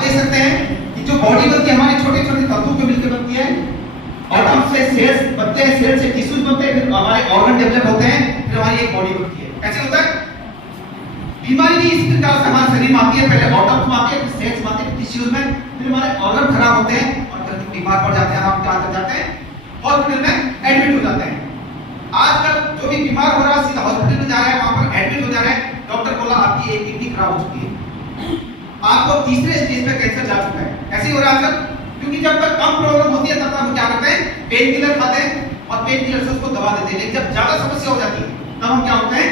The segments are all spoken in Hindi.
आप देख सकते हैं कि जो बॉडी बनती है हमारे छोटे छोटे तंतुओं के मिलकर बनती है, एटम से सेल्स बनते हैं, सेल से टिश्यूज बनते हैं, फिर हमारे ऑर्गन डेवलप होते हैं, फिर हमारी एक बॉडी बनती है। ऐसे होता है। बीमारी भी इस प्रकार से हमारे शरीर में आती है, पहले एटम्स में आती है, फिर सेल्स में आती है, टिश्यूज में, फिर हमारे ऑर्गन खराब होते हैं और फिर बीमार पड़ जाते हैं, हम क्या कर जाते हैं हॉस्पिटल में एडमिट हो जाते हैं। आजकल जो भी बीमार हो रहा है सीधा हॉस्पिटल में जा रहा है, वहां पर एडमिट हो जा रहा है, डॉक्टर बोला आपकी एक किडनी खराब हो चुकी है, आपको तीसरे स्टेज पे कैंसर जा चुका है। ऐसे ही हो रहा है आजकल, क्योंकि जब तक कम प्रॉब्लम होती है तब तक हम क्या करते हैं पेन किलर खाते हैं और पेन किलर से उसको दबा देते हैं, लेकिन जब ज्यादा समस्या हो जाती है तब हम क्या होते हैं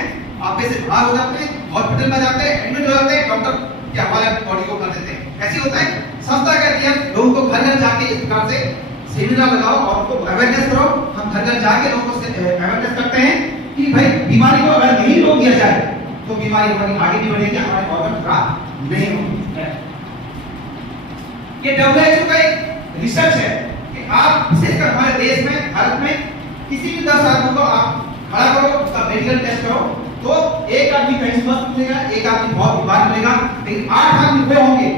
आपे से बाहर हो जाते हैं, हॉस्पिटल में जाते हैं, एडमिट हो जाते हैं, डॉक्टर के हवाले बॉडी को कर देते हैं। ऐसे होता है। संस्था कहती है लोगों को घर घर जाके इस प्रकार से सेमिनार लगाओ और उनको अवेयरनेस करो। हम घर घर जाके लोगों से अवेयरनेस करते हैं कि भाई बीमारी को अगर नहीं रोक दिया जाए तो बीमारी हमारी आगे भी बढ़ेगी, हमारे ऑर्गन खराब नहीं होंगे। ये WHO का एक रिसर्च है कि आप विशेषकर हमारे देश में भारत में किसी भी 10 आदमी को आप खड़ा करो, उसका मेडिकल टेस्ट करो, तो एक आदमी कहीं स्वस्थ मिलेगा, एक आदमी बहुत बीमार मिलेगा, लेकिन 8 आदमी वो होंगे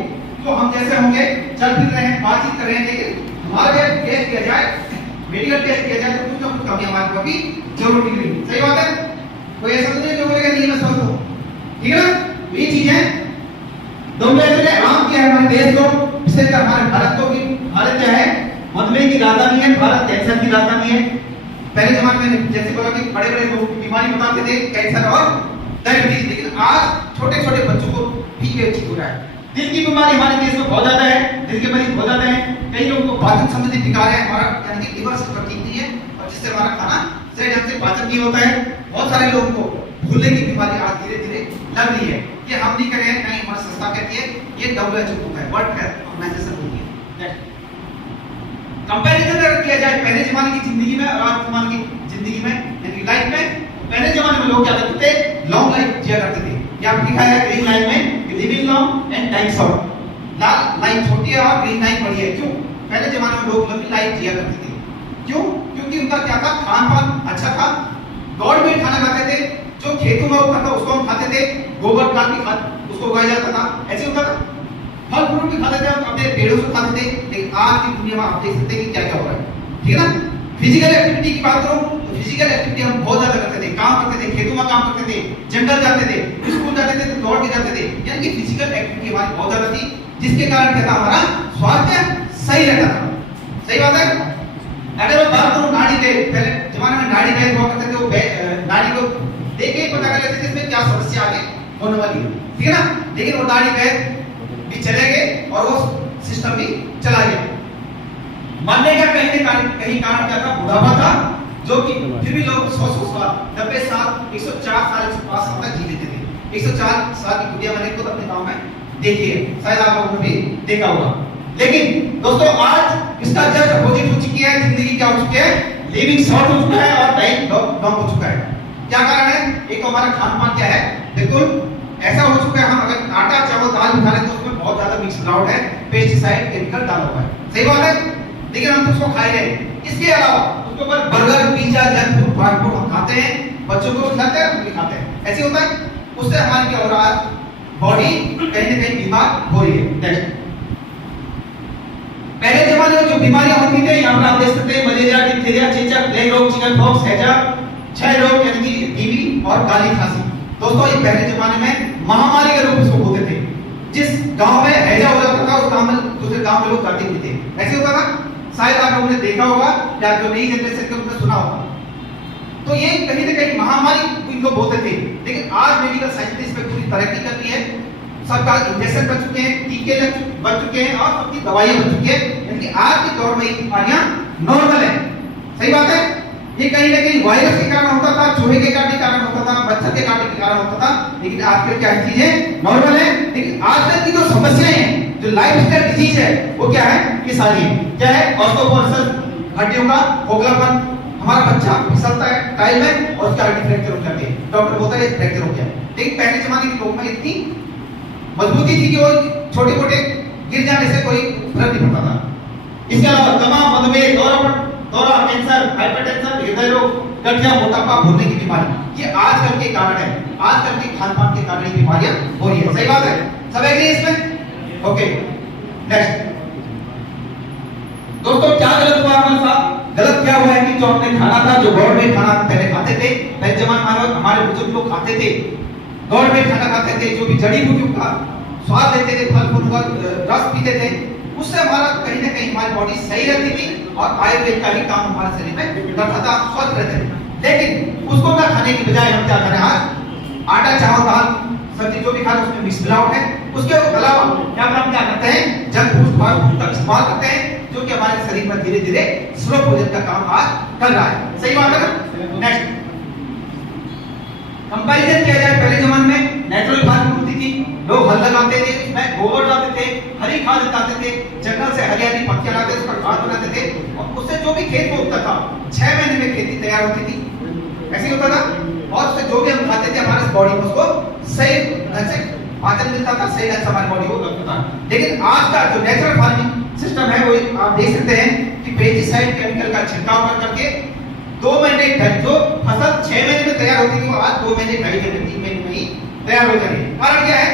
जो हम जैसे होंगे, चल फिर रहे हैं, बातचीत कर रहे हैं, लेकिन हमारा जब टेस्ट किया जाए, मेडिकल टेस्ट किया जाए, तो कुछ ना कुछ कमी हमारे को भी जरूर निकलेगी। सही बात है। कोई ऐसा तो नहीं जो बोलेगा नहीं मैं स्वस्थ हूं, ठीक है ना। ये चीज है WHO ने आम किया है हमारे देश को, विशेषकर हमारे भारत को भी। भारत क्या है मधुमेह की राजधानी है, भारत कैंसर की राजधानी है। पहले जमाने में जैसे बोला कि बड़े बड़े लोग बीमारी बताते थे कैंसर और डायबिटीज, लेकिन आज छोटे छोटे बच्चों को भी ये चीज हो रहा है। दिल की बीमारी हमारे देश में बहुत ज्यादा है, दिल के मरीज बहुत ज्यादा है, कई लोगों को पाचन संबंधी विकार है, हमारा यानी कि लिवर सिस्टम ठीक नहीं है और जिससे हमारा खाना सही ढंग से पाचन नहीं होता है। बहुत सारे लोगों को भूलने की बीमारी आज धीरे धीरे लग रही है। ये हम नहीं कर रहे हैं, नहीं हमारी संस्था कहती है, ये WHO होता है, वर्ल्ड हेल्थ ऑर्गेनाइजेशन होती है। कंपैरिजन अगर किया जाए पहले जमाने की जिंदगी में और आज जमाने की जिंदगी में यानी लाइफ में, पहले जमाने में लोग क्या करते थे लॉन्ग लाइफ जिया करते थे। यहाँ लिखा है ग्रीन लाइन में living long and dying short. लाल लाइन छोटी है और ग्रीन लाइन बड़ी है। क्यों? पहले जमाने में लोग लंबी लाइफ जिया करते थे। क्यों? क्योंकि उनका क्या था खान पान अच्छा था, गॉड मेड खाना खाते थे, जो खेतों में उगता था उसको हम खाते थे, गोबर खाद की खाद उसको उगाया जाता था, ऐसे होता था। फल फ्रूट भी खाते थे, हम अपने पेड़ों से खाते थे। लेकिन आज की दुनिया में आप देख सकते हैं कि क्या क्या हो रहा है, ठीक है ना। फिजिकल एक्टिविटी की बात करूं तो फिजिकल एक्टिविटी हम बहुत ज्यादा करते थे, काम करते थे, खेतों में काम करते थे, जंगल जाते थे, स्कूल जाते थे तो दौड़ के जाते थे, यानी कि फिजिकल एक्टिविटी हमारी बहुत ज्यादा थी, जिसके कारण क्या था हमारा स्वास्थ्य सही रहता था। सही बात है। अगर मैं बात करूं नाड़ी के, पहले जमाने में नाड़ी वैद हुआ करते थे, वो नाड़ी को देख के पता कर लेते थे इसमें क्या समस्या आगे होने वाली है, ठीक है ना। लेकिन वो नाड़ी वैद भी चले गए और वो सिस्टम भी चला गया। मरने का कहीं कारण क्या था? बुढ़ापा था, जो कि फिर भी लोग 100 साल 90 साल 104 साल 105 साल तक जी लेते थे। 104 साल की बुढ़िया मैंने खुद अपने गांव में देखी है, शायद आप लोगों ने भी देखा होगा। लेकिन दोस्तों आज इसका जस्ट अपोजिट हो चुकी है, जिंदगी क्या हो चुकी है, लिविंग शॉर्ट हो चुका है और टाइम लॉन्ग हो चुका है। क्या कारण है? एक हमारा खान पान क्या है, बिल्कुल ऐसा हो चुका है, हम अगर आटा चावल दाल भी खा रहे हैं तो उसमें बहुत ज्यादा मिक्स मिलावट है, पेस्टिसाइड केमिकल डाला हुआ है। सही बात है। लेकिन हम उसको खा रहे हैं। इसके अलावा उसके ऊपर burger pizza junk food fast food हम खाते हैं, बच्चों को खिलाते हैं, हम भी खाते हैं। ऐसे होता है। उससे हमारी क्या हो रहा है, बॉडी कहीं ना कहीं बीमार हो रही है। नेक्स्ट, पहले जमाने में जो बीमारियां होती थी यहाँ पर आप देख सकते हैं, मलेरिया, डिप्थीरिया, चेचक, प्लेग रोग, चिकन पॉक्स, हैजा, क्षय रोग यानी कि टीबी और काली खांसी। दोस्तों ये पहले जमाने में महामारी के रूप इसको बोलते थे। जिस गांव में हैजा हो जाता था उस गांव में दूसरे गांव में लोग जाते भी थे। ऐसे होता था, शायद आप लोगों ने देखा होगा या जो नई जनरेशन के उन्होंने सुना होगा। तो ये कहीं ना कहीं महामारी इनको बोलते थे। लेकिन आज मेडिकल साइंस इसमें पूरी तरक्की कर दी है, सबका इंजेक्शन बन चुके हैं, टीके बन चुके हैं और सबकी दवाइयां बन चुकी है, यानी कि आज के दौर में ये बीमारियां नॉर्मल है। सही बात है। ये कहीं ना कहीं वायरस के कारण होता था, चूहे के काटने के कारण होता था, मच्छर के काटने के कारण होता था, लेकिन आजकल क्या चीजें नॉर्मल है। लेकिन आजकल की जो समस्याएं हैं, जो लाइफस्टाइल डिजीज है, वो क्या है, ये सारी है। क्या है? ऑस्टियोपोरोसिस, हड्डियों का खोखलापन, हमारा बच्चा फिसलता है टाइल में और उसका हड्डी फ्रैक्चर हो जाती है, डॉक्टर बोलता है फ्रैक्चर हो गया। लेकिन पहले जमाने के लोगों में इतनी मजबूती थी कि वो छोटे मोटे गिर जाने से कोई फर्क नहीं पड़ता था। इसके अलावा तमाम मधुमेह, दौरा, कैंसर, हाइपरटेंशन, हृदय रोग, गठिया, मोटापा, भूलने की बीमारी, ये आजकल के कारण है। आजकल के खान पान के कारण ये बीमारियां हो रही है। सही बात है, सब एग्री इसमें? ओके। नेक्स्ट दोस्तों, क्या गलत हुआ हमारे साथ? गलत क्या हुआ है कि जो हमने खाना था, जो गवर्नमेंट खाना पहले खाते थे, पहले जमाने में हमारे बुजुर्ग लोग खाते थे, गवर्नमेंट खाना खाते थे, जो भी जड़ी बूटियों का स्वाद लेते थे, फल फूल का रस पीते थे, उससे हमारा कहीं ना कहीं हमारी बॉडी सही रहती थी और आयुर्वेद का भी काम हमारे शरीर में करता था, स्वस्थ रहते थे। लेकिन उसको ना खाने की बजाय हम क्या करें, आज आटा चावल दाल सब्जी जो भी खाते उसमें मिक्स मिलावट है। उसके अलावा यहाँ पर हम क्या करते हैं, जंक फूड फास्ट फूड का इस्तेमाल करते हैं, जो कि हमारे शरीर में धीरे धीरे स्लो भोजन का काम आज कर रहा है। सही बात है ना? नेक्स्ट कंपैरिजन किया जाए, पहले जमाने में नेचुरल फार्मिंग होती थी, लोग हल लगाते थे, उसमें गोबर डालते थे, हरी खाद डालते थे, जंगल से हरियाली पत्तियां लाते थे, उसका खाद बनाते थे और उससे जो भी खेत में उगता था 6 महीने में खेती तैयार होती थी। ऐसे ही होता था और उससे जो भी हम खाते थे हमारे बॉडी में उसको सही ढंग से पाचन मिलता था, सही ढंग से हमारी बॉडी को लगता था। लेकिन आज का जो नेचुरल फार्मिंग सिस्टम है वो आप देख सकते हैं कि पेस्टिसाइड केमिकल का छिड़काव कर करके 2 महीने जो फसल 6 महीने में तैयार होती थी वो आज 2 महीने 2.5 महीने 3 महीने में ही तैयार हो जा रही है। कारण क्या है,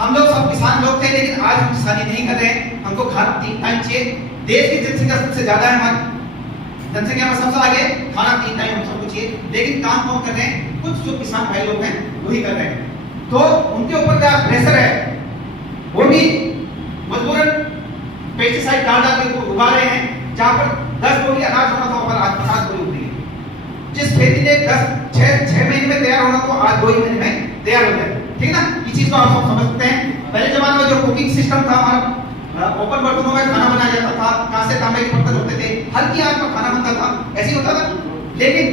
हम लोग सब किसान लोग थे, लेकिन आज हम किसानी नहीं कर रहे हैं, हमको खाना 3 टाइम चाहिए। देश की जनसंख्या सबसे ज्यादा है, हमारी जनसंख्या में सबसे आगे, खाना 3 टाइम हम सबको चाहिए, लेकिन काम कौन कर रहे हैं? कुछ जो किसान भाई लोग हैं वही कर रहे हैं। तो उनके ऊपर क्या प्रेशर है, वो भी मजबूरन पेस्टिसाइड डाल के उगा रहे हैं। जहां पर 10 बोरी अनाज होना था वहां आज 50 बोरी उग रही है। जिस खेती ने 6 महीने में तैयार होना तो आज 2 ही महीने में तैयार हो जाए। ठीक ना? इस चीज को आप सब समझ सकते हैं। पहले जमाने में जो कुकिंग सिस्टम था हमारा, ओपन बर्तनों में खाना बनाया जाता था, कांसे तांबे के बर्तन होते थे, हल्की आंच पर खाना बनता था, ऐसे ही होता था। लेकिन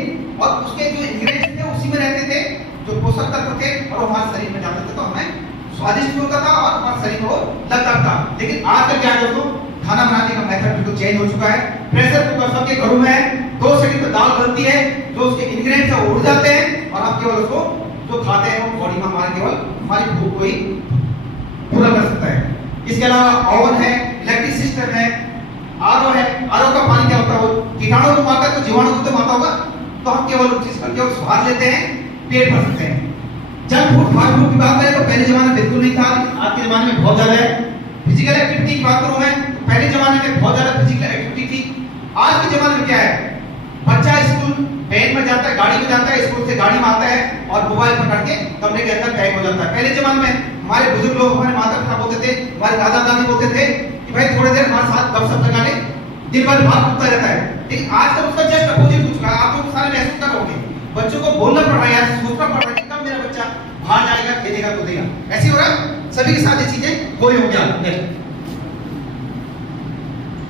और उसके जो इंग्रेडिएंट्स थे उसी में रहते थे, जो पोषक तत्व थे और वो हमारे शरीर में जाते थे, तो हमें स्वादिष्ट होता था और हमारे शरीर को लगता था। लेकिन आज का क्या दोस्तों, खाना बनाने का मेथड बिल्कुल चेंज हो चुका है। प्रेशर कुकर सबके घरों में है, 2 सेकंड में दाल बनती है, जो उसके इंग्रेडिएंट्स है वो उड़ जाते हैं और आप केवल उसको जो खाते हैं वो बॉडी में हमारे केवल हमारी भूख को ही पूरा कर सकता है। इसके अलावा ओवन है, इलेक्ट्रिक सिस्टम है, आरओ है। आरओ का पानी क्या होता है, वो कीटाणु को मारता है, तो जीवाणु को तो मारता होगा, तो हम केवल उस चीज का केवल स्वाद लेते हैं, पेट भर सकते हैं। जंक फूड फास्ट फूड की बात करें तो पहले जमाने में बिल्कुल नहीं था, आज के जमाने में बहुत ज्यादा है। फिजिकल एक्टिविटी की बात करूं मैं, पहले जमाने में बहुत ज्यादा फिजिकल एक्टिविटी थी। आज के जमाने में क्या है, बच्चा स्कूल वैन में जाता है, गाड़ी में जाता है, स्कूल से गाड़ी में आता है और मोबाइल पकड़ के कमरे के अंदर पैक हो जाता है। पहले जमाने में हमारे बुजुर्ग लोग, हमारे माता पिता बोलते थे, हमारे दादा दादी बोलते थे कि भाई थोड़ी देर हमारे साथ गपशप लगा ले, दिन भर भाग उठता रहता है। लेकिन आज तक उसका जस्ट अपोजिट हो चुका है। आप लोग सारे महसूस कर रहोगे, बच्चों को बोलना पड़ रहा है यार, सोचना पड़ रहा है कि कब मेरा बच्चा बाहर जाएगा, खेलेगा कूदेगा। ऐसे हो रहा है, सभी के साथ ये चीजें हो रही होंगी।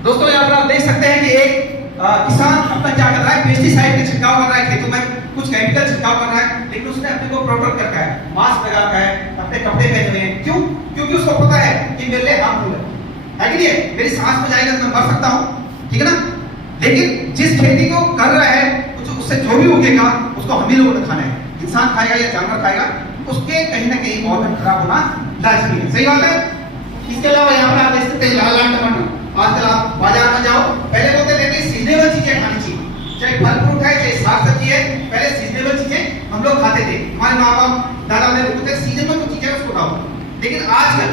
दोस्तों यहाँ पर आप देख सकते हैं कि एक किसान अपना क्या कर रहा है, पेस्टिसाइड का छिड़काव कर रहा है खेतों में, कुछ केमिकल छिड़काव कर रहा है, लेकिन उसने अपने को प्रोटेक्ट कर रखा है, मास्क लगा रखा है, अपने कपड़े पहने हुए हैं। क्यों? क्योंकि उसको पता है कि मेरे लिए हार्मफुल है कि नहीं, मेरी सांस में जाएगा तो मैं मर सकता हूँ। ठीक है ना? लेकिन जिस खेती को कर रहा है उससे जो भी उगेगा उसको हम ही लोगों ने खाना है, इंसान खाएगा या जानवर खाएगा, उसके कहीं ना कहीं ऑर्गन खराब होना लाजमी है। सही बात है। इसके अलावा यहाँ पर आप देख सकते हैं लाल लाल टमाटर। आजकल आप बाजार में जाओ, पहले बोलते थे कि सीजनेबल चीजें खानी चाहिए, चाहे फल फ्रूट है चाहे साग सब्जी है, पहले सीजनेबल चीजें हम लोग खाते थे। हमारे माँ बाप दादा दादी बोलते थे सीजनेबल चीजें उसको खाओ। लेकिन आजकल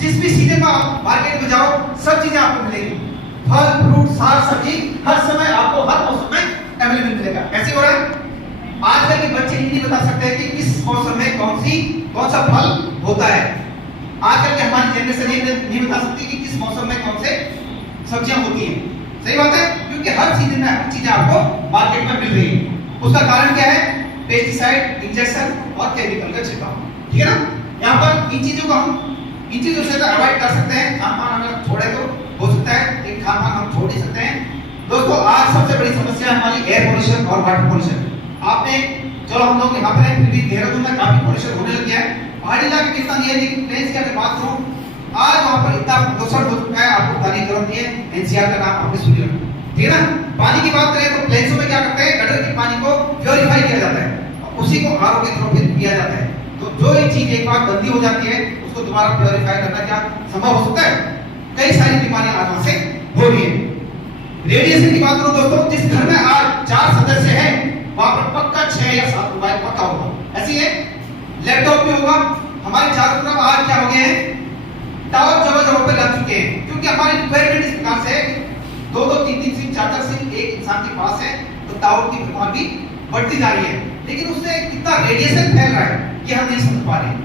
जिस भी सीजन में आप मार्केट में जाओ सब चीजें आपको मिलेगी, फल फ्रूट साग सब्जी हर समय आपको हर मौसम में अवेलेबल मिलेगा। ऐसे हो रहा है। आजकल के बच्चे नहीं बता सकते कि किस मौसम में कौन सा फल होता है। आजकल के हमारी जनरेशन नहीं बता सकती कि किस मौसम में कौन से सब्जियां होती हैं। सही बात है, क्योंकि हर सीजन में हर चीजें आपको मार्केट में मिल रही है। उसका कारण क्या है? पेस्टिसाइड, इंजेक्शन और केमिकल का छिड़काव। ठीक है ना? यहाँ पर इन चीजों से तो अवॉइड कर सकते हैं। खान पान अगर छोड़े तो हो सकता है, लेकिन खान पान हम छोड़ नहीं सकते हैं। दोस्तों आज सबसे बड़ी समस्या है हमारी एयर पोल्यूशन और वाटर पोल्यूशन। आपने चलो हम लोग यहाँ पर हैं, फिर भी देहरादून में काफी पोल्यूशन होने लग गया है। पहाड़ी इलाके के कितना नहीं है, लेकिन प्लेन्स की अगर बात करूं आज वहां पर इतना प्रदूषण हो चुका है, आपको बताने की जरूरत नहीं है, एनसीआर का नाम आपने सुन लिया। ठीक है ना? पानी की बात करें तो प्लेन्सों में क्या करते हैं, गटर के पानी को प्योरीफाई किया जाता है और उसी को आरओ के थ्रू फिर पिया जाता है। तो जो एक चीज एक बार गंदी हो जाती है उसको दोबारा प्योरीफाई करना क्या संभव हो सकता है? कई सारी बीमारियां आज से हो रही है। रेडिएशन की बात करो दोस्तों, जिस घर में आज 4 सदस्य हैं वहां पर पक्का 6 या 7 मोबाइल पक्का होगा। ऐसी है, लैपटॉप भी होगा। हमारे चारों तरफ आज क्या हो गए हैं, टावर जगह जगह पे लग चुके हैं, क्योंकि हमारी रिक्वायरमेंट इस प्रकार से है कि 2-2, 3-3 सिम, 4-4 सिम एक इंसान के पास है, तो टावर की व्यवहार भी बढ़ती जा रही है, लेकिन उससे कितना रेडिएशन फैल रहा है ये हम नहीं समझ पा रहे हैं।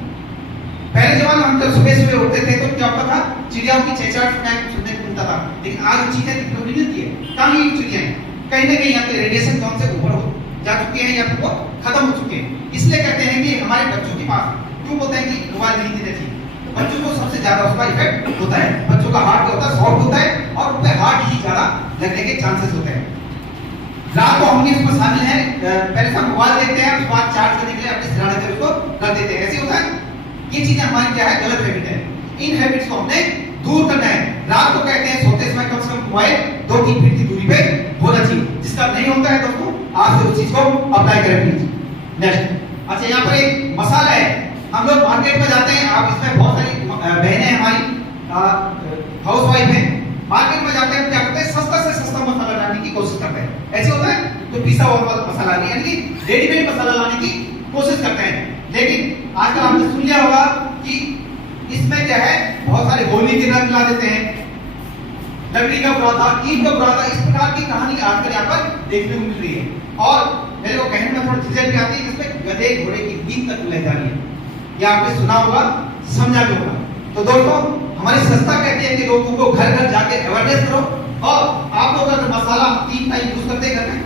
पहले जमाने में हम जब सुबह सुबह उठते थे तो क्या होता था, चिड़ियाओं की चहचहाट सुनने को मिलता था, लेकिन आज वो चीजें दिखने को नहीं मिलती है। कहाँ ये चिड़िया है, कहीं ना कहीं यहाँ पे रेडिएशन जोन से ऊपर हो जा चुके हैं या फिर वो खत्म हो चुके हैं। इसलिए कहते हैं कि हमारे बच्चों के पास क्यों बोलते हैं कि मोबाइल नहीं देना चाहिए, तो बच्चों को सबसे ज्यादा उसका इफेक्ट होता है। बच्चों का हार्ट होता है, सॉफ्ट होता है और उन पे हार्ट ही ज्यादा लगने के चांसेस होते हैं। रात को हम भी उसमें शामिल हैं, पहले हम मोबाइल देखते हैं, उसके बाद चार्ज करने के लिए अपने सिराने पे उसको रख देते हैं, ऐसे होता है। ये चीजें हमारी क्या है, गलत हैबिट है। इन हैबिट्स को हमने दूर करना है। रात को कहते हैं सोते समय कम से कम मोबाइल 2-3 फीट की दूरी पे होना चाहिए, जिसका नहीं होता है दोस्तों आज से उस चीज को अप्लाई करें प्लीज। नेक्स्ट, अच्छा यहाँ पर एक मसाला है, हम लोग मार्केट में जाते हैं, आप इसमें बहुत सारी बहनें हमारी हाउस वाइफ है, मार्केट में जाते हैं क्या करते हैं, सस्ता से सस्ता मसाला लाने की कोशिश करते हैं। ऐसे होता है तो पिसा हुआ मसाला नहीं, यानी रेडीमेड मसाला लाने की कोशिश करते हैं। लेकिन आजकल आपने सुन लिया होगा कि इसमें क्या है, बहुत सारे होली के रंग ला देते हैं, लकड़ी का बुरादा, ईंट का बुरादा, इस प्रकार की कहानी आजकल यहाँ पर देखने को मिल रही है। और मेरे को कहने में थोड़ी झिझक भी आती है, जिसमें गधे घोड़े की नींद तक ले जा रही है। ये आपने सुना होगा, समझा भी होगा। तो दोस्तों हमारी संस्था कहती है कि लोगों को घर घर जाके अवेयरनेस करो, और आप लोग अगर मसाला 3 टाइम यूज करते घर में,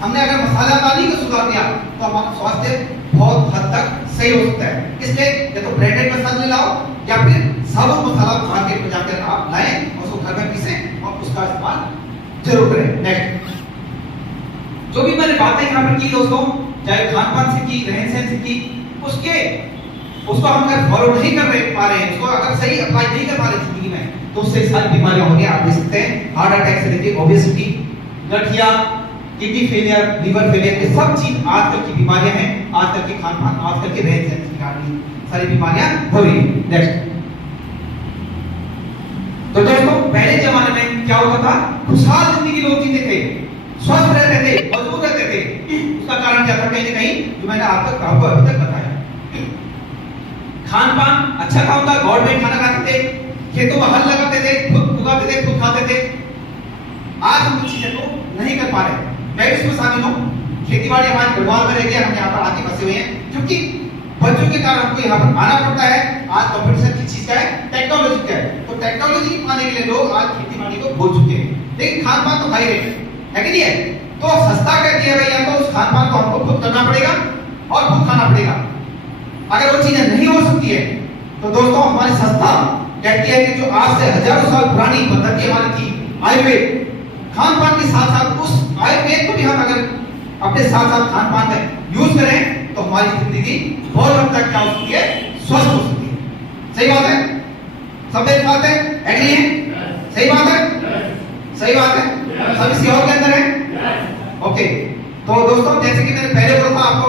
हमने अगर मसाला डाली को सुधार दिया तो हमारा स्वास्थ्य बहुत हद तक सही हो सकता है। इसलिए या तो ब्रांडेड मसाले लाओ या फिर साबुत मसाला मार्केट में जाकर आप लाएं और उसको घर में पीसें और उसका इस्तेमाल जरूर करें। नेक्स्ट, जो भी मैंने बातें यहाँ पर की दोस्तों, चाहे खान पान से की, रहन सहन से की, उसको हम अगर फॉलो नहीं कर पा रहे हैं, उसको अगर सही अप्लाई नहीं कर पा रहे जिंदगी में, तो उससे सारी बीमारियां होंगी। आप देख सकते हैं हार्ट अटैक से लेकर ओबेसिटी, गठिया, किडनी फेलियर, लिवर फेलियर, ये सब चीज आजकल की बीमारियां हैं। आजकल के खान पान, आजकल के रहन सहन के कारण सारी बीमारियां हो रही है। नेक्स्ट, तो दोस्तों पहले जमाने में क्या होता था, खुशहाल जिंदगी लोग जीते थे, स्वस्थ रहते थे, मजबूत रहते थे। उसका कारण क्या था, कहीं ना कहीं जो मैंने आपको अभी तक बताया, खान पान अच्छा था उनका, गवर्नमेंट खाना खाते थे, खेतों में हल लगाते थे, खुद उगाते थे, खुद खाते थे। आज हम कुछ चीजें को नहीं कर पा रहे। मैं भी इसमें शामिल हूँ, खेती बाड़ी हमारे गढ़वाल में रह गया, हम यहाँ पर आके बसे हुए हैं, क्योंकि बच्चों के कारण हमको यहाँ पर आना पड़ता है। आज कंपटीशन की चीज क्या है, टेक्नोलॉजी क्या है, तो टेक्नोलॉजी पाने के लिए लोग आज खेती बाड़ी को भूल चुके हैं, लेकिन खान पान तो खाई रहे है कि नहीं है। तो सस्ता कहती है भैया, तो उस खान पान को हमको खुद करना पड़ेगा और खुद खाना पड़ेगा। अगर वो चीजें नहीं हो सकती है तो दोस्तों हमारी संस्था कहती है कि जो आज से हजारों साल पुरानी पद्धति हमारी थी, आयुर्वेद, खान पान के साथ साथ उस आयुर्वेद को भी हम अगर अपने साथ साथ खान पान में यूज करें तो हमारी जिंदगी बहुत हद तक क्या हो सकती है, स्वस्थ हो सकती है। सही बात है, सब एक बात है, एग्री है? सही बात है, सही बात है, सब इसी और के अंदर है। ओके, तो दोस्तों जैसे कि मैंने पहले बोला था आपको